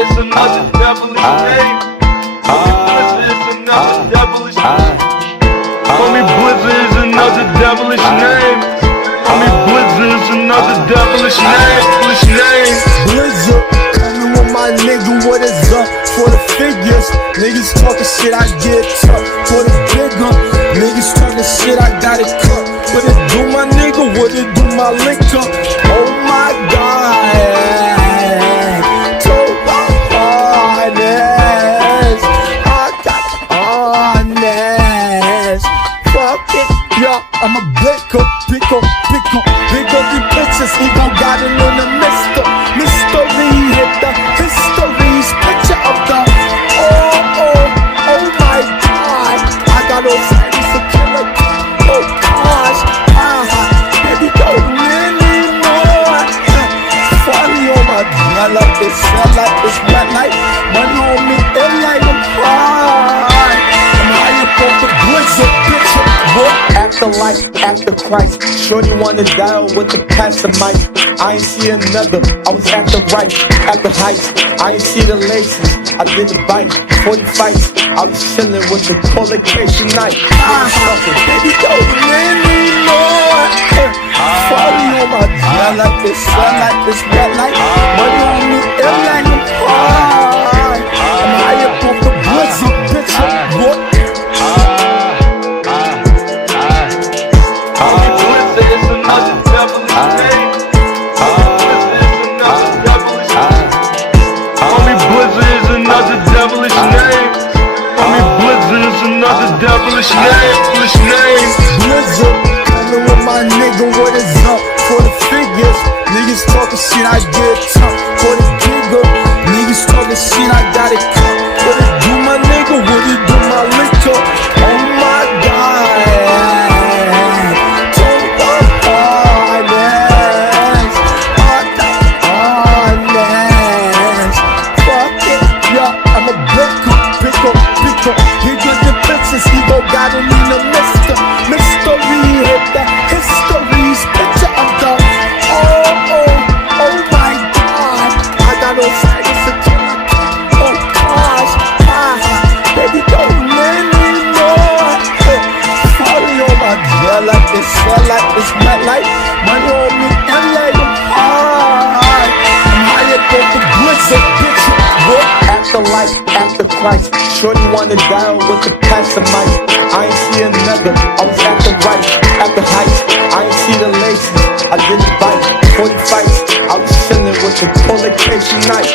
is another devilish name. Blizzard is another devilish name. Homie Blizzard is another devilish name. Homie Blizzard is another devilish name. Blizzard, coming with my nigga, what is up for the figures? Niggas talking shit, I get tough for the bigger. Niggas talking shit, I got it cut. What it do, my nigga? What it do, my liquor? Oh my God, to my harness, I got harness. Fuck it, yeah, I'm a pick up the pictures, he gon' got it in the mister. Mystery hit the history's picture of the oh my God, I got no friends to kill a oh gosh, baby don't really know. Funny on my I like this, wet like money on me, it like I'm high. I'm high up on the Blizzard, bitch, what? After life, after Christ, shorty wanna dial with the pastor mic. I ain't see another, I was at the right, at the heights. I ain't see the laces, I did the bite, 40 fights. I was chillin' with the collocation night. Baby, don't really know. Follow on my I like this, wet like money on me, it like I'm high. I'm high up off the Blizzard, bitch, what? Homie Blizzard is another devilish name. Homie Blizzard is another devilish name. Homie Blizzard is another devilish name. Blizzard, coming with my nigga, what is up for the figures? Niggas talking shit, I get tough for the bigger. Niggas talking shit, I got it cut. What it do, my nigga? What it do, my liquor? Oh my God, to the harness, I got harness. Fuck it, yeah, I'm a pick up. He got the pictures, he gon' got him in the mister. Mystery hit the history's picture of the oh my God, I got no friends to kill a oh gosh, baby don't really know. Follow on my girl like this, wet like money on me, and like I'm high. I'm high up on the Blizzard, bitch, what? After life, after Christ, shorty wanna dial with the pastor mic. I ain't see another, I was at the right, at the heights. I ain't see the laces, I did the bite, 40 fights. I was chillin' with the collocation night.